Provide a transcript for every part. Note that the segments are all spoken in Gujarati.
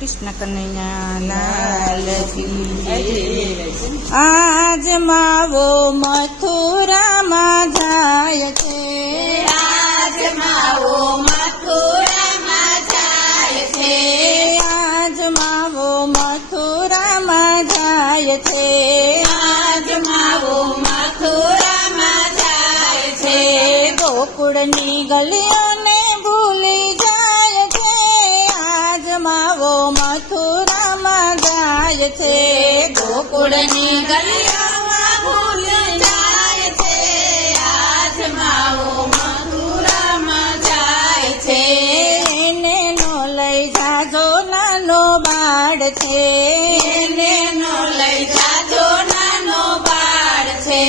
કૃષ્ણ કનૈયા લાલ કી જય। આજ માવો મથુરામાં જાય છે, આજ માવો મથુરામાં જાય છે, આજ માવો મથુરામાં જાય છે, આજ માવો મથુરામાં જાય છે, ગોકુળની ગલીઓને ભૂલી જાય છે, આજ માવો મથુરામાં જાય છે, ગોકુળની ગલીઓમાં ભૂલી જાય છે, આજ માવો મથુરામાં જાય છે, એને નો લઈ જાજો નાનો બાળ છે, એને નો લઈ જાજો નાનો બાળ છે,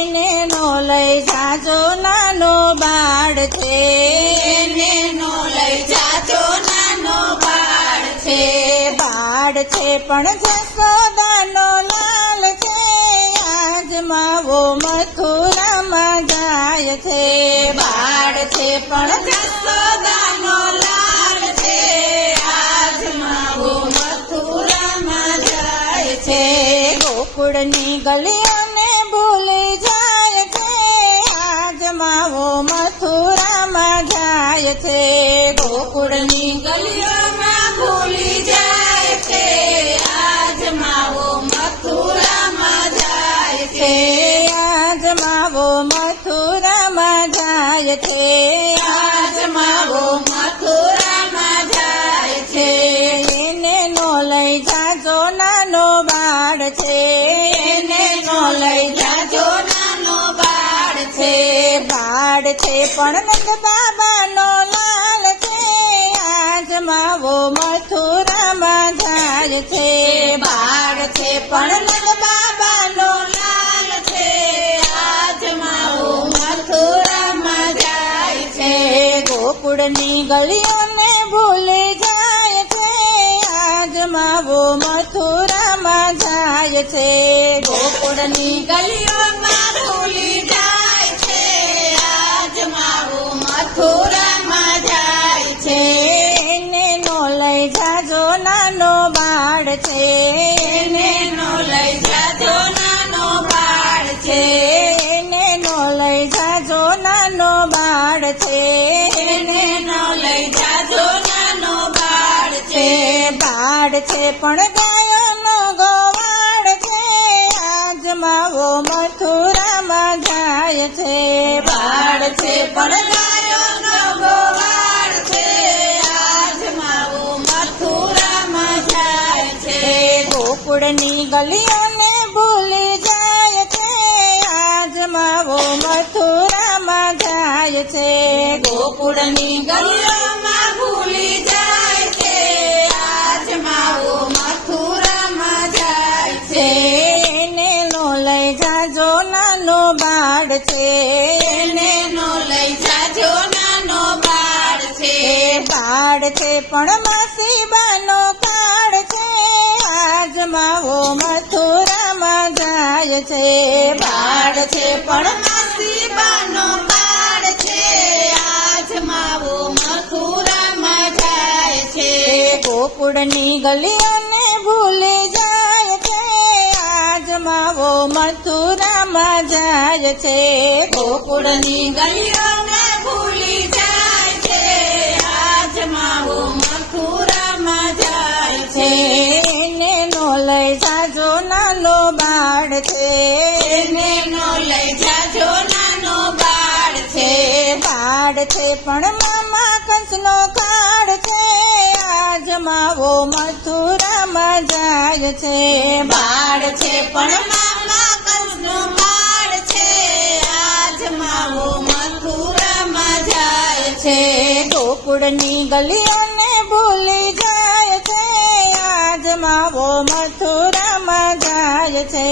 એને નો લઈ જાજો નાનો બાળ છે, એને નો લઈ જાજો નાનો બાળ છે, બાળ છે પણ જશોદાનો લાલ છે, આજ માવો મથુરામાં જાય છે, બાળ છે પણ જશોદાનો લાલ છે, આજ માવો મથુરામાં જાય છે, ગોકુળની ગલીઓને ભૂલી જાય છે, આજ માવો મથુરામાં જાય છે, ગોકુળની ગલીઓમાં ભૂલી જાય છે, આજ માવો મથુરામાં જાય છે, આજ માવો મથુરામાં જાય છે, આજ માવો મથુરામાં જાય છે, એને નો લઈ જાજો નાનો બાળ છે, એને નો લઈ જાજો નાનો બાળ છે, બાળ છે પણ નંદ બાબાનો લાલ છે, આજ માવો મથુરામાં જાય છે, બાળ છે પણ નંદ બાબાનો લાલ છે, આજ માવો મથુરામાં જાય છે, ગોકુળની ગલીઓને ભૂલી જાય છે, આજ માવો મથુરામાં જાય છે, ગોકુળની ગલીઓમાં ભૂલી જાય છે, આજ માવો મથુરામાં જાય છે, એને નો લઈ જાજો નાનો બાળ છે, એને નો લઈ જાજો નાનો બાળ છે, એને નો લઈ જાજો નાનો બાળ છે, એને નો લઈ જાજો નાનો બાળ છે, બાળ છે પણ ગાયોનો ગોવાળ છે, આજ માવો મથુરામાં જાય છે, બાળ છે પણ ગાયોનો ગોવાળ છે, આજ માવો મથુરામાં જાય છે, ગોકુળની ગલીઓને ભૂલી જાય છે, આજ માવો મથુરામાં જાય છે, ગોકુળની ગલીઓમાં ભૂલી જાય છે, આજ માવો મથુરામાં જાય છે, એને નો લઈ જાજો નાનો બાળ છે, એને નો લઈ જાજો નાનો બાળ છે, બાળ છે પણ માસીબાનો કાળ છે, આજ માવો મથુરામાં જાય છે, બાળ છે પણ માસીબાનો બાળ છે, આજ માવો મથુરામાં જાય છે, ગોકુળની ગલીઓને ભૂલી જાય છે, આજ માવો મથુરામાં જાય છે, ગોકુળની ગલીઓમાં ભૂલી જાય છે, આજ માવો મથુરામાં જાય છે, એને નો લઈ જાજો નાનો બાળ છે, એને નો લઈ જાજો નાનો બાળ છે, બાળ છે પણ મામા કંસનો કાળ છે, આજ માવો મથુરામાં જાય છે, બાળ છે પણ મામા કંસનો બાળ છે, આજ માવો મથુરામાં જાય છે, ગોકુળની ગલીઓને ભૂલી જાય છે, આજ માવો મથુરામાં જાય છે,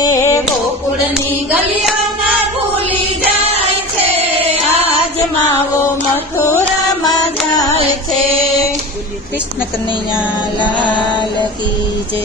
ગોકુળની ગલીઓમાં ભૂલી જાય છે, આજ માવો મથુરામાં જાય છે। કૃષ્ણ કનૈયા લાલ કી જય।